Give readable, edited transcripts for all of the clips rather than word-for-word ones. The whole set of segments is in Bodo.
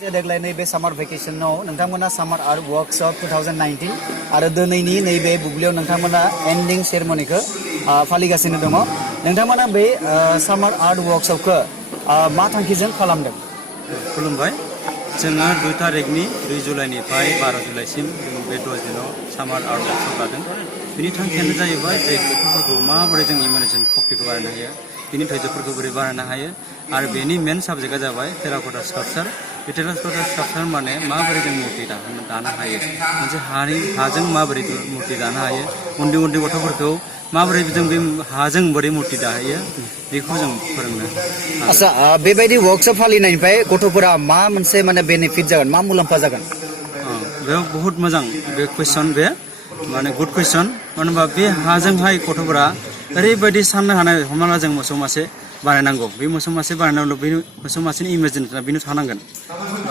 देग्लाय नैबे सामार भेकेसनाव नोंथांमोना सामार आर्ट वर्कशप 2019 आरो दिनैनि नैबे बुब्लियाव नोंथांमोना एन्डिं सेरेमनिखौ फालिगासिनो दङ नोंथांमोना बे सामार आर्ट वर्कशपखौ मा थांखिजों खालामदों खुलुमबाय जोङो 2 तारिखनि 2 जुलाइनिफ्राय 12 जुलाइसिम जों बे 10 दिनाव सामार आर्ट वर्कशप लादों बिनि थांखियानो जाहैबाय जे गथ'फोरखौ माबोरै जों इमेजिनेसन शक्तिखौ बारायनो हायो बिनि धैर्यफोरखौ बोरै बारायनो हायो आरो बेनि मेन साबजेक्टआ जाबाय टेराक'टा स्काल्पचार बे टेराक'टा स्काल्पचार माने माबोरै जों मुर्ति दानो हायो मोनसे हाजों माबोरै मुर्ति दानो हायो उन्दै उन्दै गथ'फोरखौ माबोरै जों बे हाजों बोरै मुर्ति दाहैयो बेखौ जों फोरोंनो आच्छा बेबायदि वर्कशप फालिनायनिफ्राय गथ'फोरा मा मोनसे माने बेनिफिट जागोन मा मुलाम्फा जागोन बेयाव बहुत मोजां बे कुइसन बे माने गुड कुइसन मानो होनबा बे हाजोंहाय गथ'फोरा ओरैबायदि साननो हानाय हमना ला जों मोसौ मासे बानायनांगौ बे मोसौ मासे बानायनांगौ बे मोसौ मासेनि इमेजिनेसना बेनो थानांगोन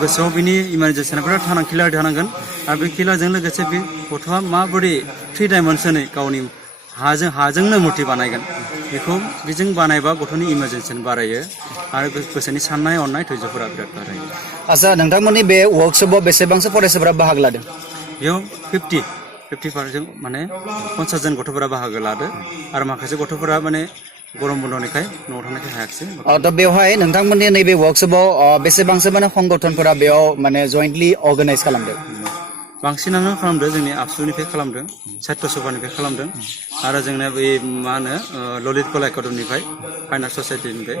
गोसोआव बिनि इमेजिनेसनफोरा क्लियार थानांगोन आरो बे क्लियारजों लोगोसे बे गथ'आ माबोरै 3 डाइमेनसनै गावनि हाजोंनो मुर्ति बानायगोन बेखौ बेजों बानायबा गथ'नि इमेजिनेसन बारायो आरो गोसोनि साननाय हनाय धैर्यफोरा बिराद बारायो आच्छा नोंथांमोननि बे वर्कशपआव बेसेबांसो फरायसाफोरा बाहागो लादों बेयाव 50% माने 50 जन गथ'फोरा बाहागो लादो आरो माखासे गथ'फोरा माने गरम बन्दनिखाय न'आव थांनायखाय हायाखिसै दा बेवहाय नोंथांमोननि नैबे वर्कशपआव बेसेबांसो माने संगठनफोरा बेयाव माने जयेन्टलि अर्गानाइज खालामदों बांसिनानो खालामदों जोंनि आबसुनिफ्राय खालामदों साहित्य सभानिफ्राय खालामदों आरो जोंना बे मा होनो ललित कला एकाडेमिनिफ्राय फाइन आर्ट ससाइटिनिफ्राय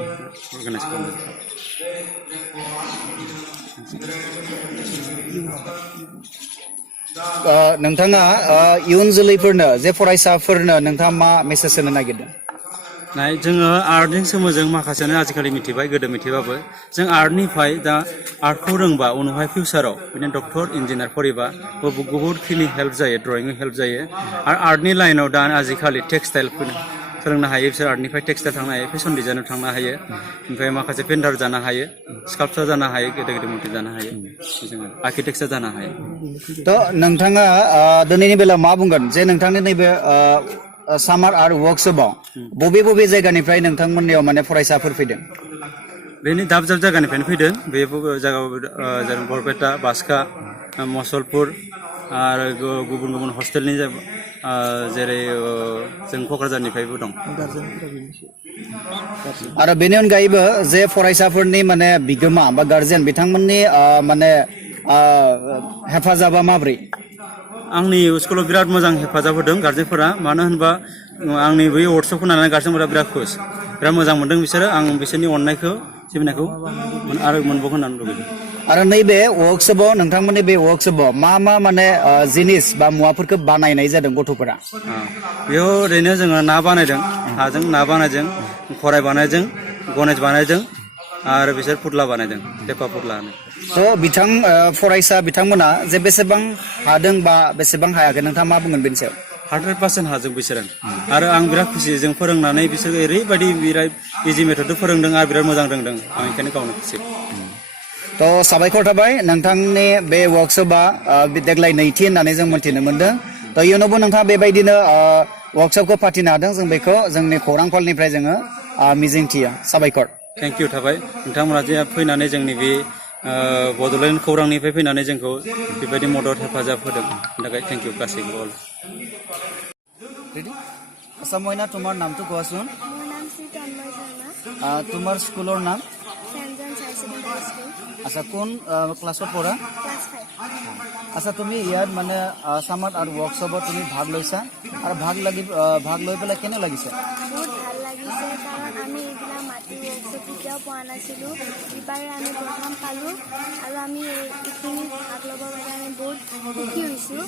अर्गानाइज खालामदों नोंथाङा इयुन जोलैफोरनो जे फरायसाफोरनो नोंथाङा मा मेसेज होनो नागिरदों नाय जोङो आर्टजों सोमोन्दो आजिखालि मिथिबाय गोदो मिथिबाबो जों आर्टनिफ्राय दा आर्टखौ रोंबा उनावहाय फिउचाराव बिदिनो डक्टर इन्जिनियार फरायबा बहुतखिनि हेल्प जायो ड्रयिंनि हेल्प जायो आरो आर्टनि लाइनाव दा आजिखालि टेक्सटाइल फोरोंनो हायो बिसोर आर्टनिफ्राय टेक्सटाइल थांनो हायो फेशन डिजाइनाव थांनो हायो ओमफ्राय माखासे पेन्टार जानो हायो स्काल्पचार जानो हायो गेदेर गेदेर मुर्ति जानो हायो जोङो आर्किटेक्चार जानो हायो थ' नोंथाङा दिनैनि बेलायाव मा बुंगोन जे नोंथांनि नैबे सामार आर्ट वर्कशपआव बबे बबे जायगानिफ्राय नोंथांमोननियाव माने फरायसाफोर फैदों बेनि दाब दाब जायगानिफ्रायनो फैदों बे जायगायाव जेरै बरपेटा बाक्सा मुसलपुर आरो गुबुन गुबुन हस्टेलनि जेरै जों क'क्राझारनिफ्रायबो दं आरो बेनि अनगायैबो जे फरायसाफोरनि माने बिगोमा बा गार्जेन बिथांमोननि माने हेफाजाबा माब्रै आंनि स्कुलाव बिराद मोजां हेफाजाब होदों गार्जेनफोरा मानो होनबा आंनि बै वर्कशपखौ नायनानै गार्जेनफोरा बिराद खुस बिराद मोजां मोनदों बिसोरो आं बिसोरनि अननायखौ सिबिनायखौ आरो मोनबावगोन होननानै लुबैदों आरो नैबे वर्कशपआव नोंथांमोननि बे वर्कशपआव मा मा माने जिनिस बा मुवाफोरखौ बानायनाय जादों गथ'फोरा बेयाव ओरैनो जोङो ना बानायदों हाजों ना बानायदों खराइ बानायदों गणेश बानायदों आरो बिसोर फुथला बानायदों पेपा फुथला फरायसा बिथांमोना जे बेसेबां हादों बा बेसेबां हायाखै नोंथाङा मा बुंगोन बेनि सायाव 100% हाजों बिसोरो आरो आं बिराद खुसि जों फोरोंनानै बिसोर ओरैबायदि बिराद इजि मेथडजों फोरोंदों आरो बिराद मोजां रोंदों आं बेखायनो गावनो खुसि थ' साबायखर थाबाय नोंथांनि बे वर्कशपआ देग्लाय नैथि होननानै जों मिथिनो मोनदों थ' इयुनावबो नोंथाङा बेबायदिनो वर्कशपखौ फाथिनो हादों जों बेखौ जोंनि खौरां फलनिफ्राय जोङो मिजिंथियो साबायखर थेंक इउ थाबाय नोंथांमोना जे फैनानै जोंनि बे बड'लेण्ड खौरांनिफ्राय फैनानै जोंखौ बेबायदि मदद हेफाजाब होदों बेनि थाखाय थेंक इउ गासैबो আচ্ছা মইনা তোমাৰ নামটো কোৱাচোন তোমাৰ স্কুলৰ নাম আচ্ছা কোন ক্লাছত পঢ়া আচ্ছা তুমি ইয়াত মানে সামাৰ আৰ্ট ৱৰ্কশ্বপত তুমি ভাগ লৈছা আৰু ভাগ লৈ পেলাই কেনে লাগিছে বহুত ভাল লাগিছে কাৰণ আমি এইবিলাক মাটি ৱৰ্কশ্বপ কেতিয়াও পোৱা নাছিলোঁ ইবাৰে আমি প্ৰথম পালোঁ আৰু আমি এইখিনি ভাগ ল'বৰ বাবে আমি বহুত সুখী হৈছোঁ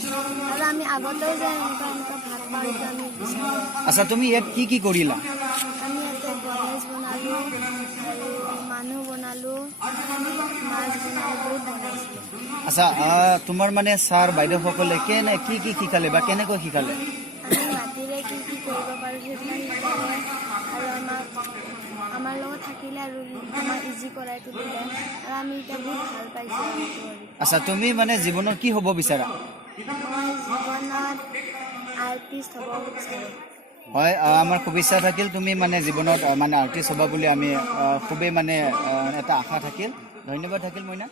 আৰু আমি আগতেও যে এনেকুৱা ভাগ পাওঁ এইটো আমি বিচাৰোঁ আচ্ছা তুমি ইয়াত কি কৰিলা আমি ইয়াতে গণেশ বনালোঁ আৰু মানুহ বনালোঁ মাছ বনালোঁ বহুত বনাইছিলোঁ আচ্ছা তোমাৰ মানে ছাৰ বাইদেউসকলে কি শিকালে বা কেনেকৈ শিকালে মাটিৰে কি কৰিব পাৰোঁ সেইবিলাক শিকালে আৰু আমাৰ লগত থাকিলে আৰু আমাৰ ইজি কৰাইটো দিলে আৰু আমি এতিয়া বহুত ভাল পাইছোঁ আচ্ছা তুমি মানে জীৱনত কি হ'ব বিচাৰা মই জীৱনত আৰ্টিষ্ট হ'ব বিচাৰোঁ হয় আমাৰ খুব ইচ্ছা থাকিল তুমি মানে জীৱনত মানে আৰ্টিষ্ট হ'ব বুলি আমি খুবেই মানে এটা আশা থাকিল ধন্যবাদ থাকিল মইনা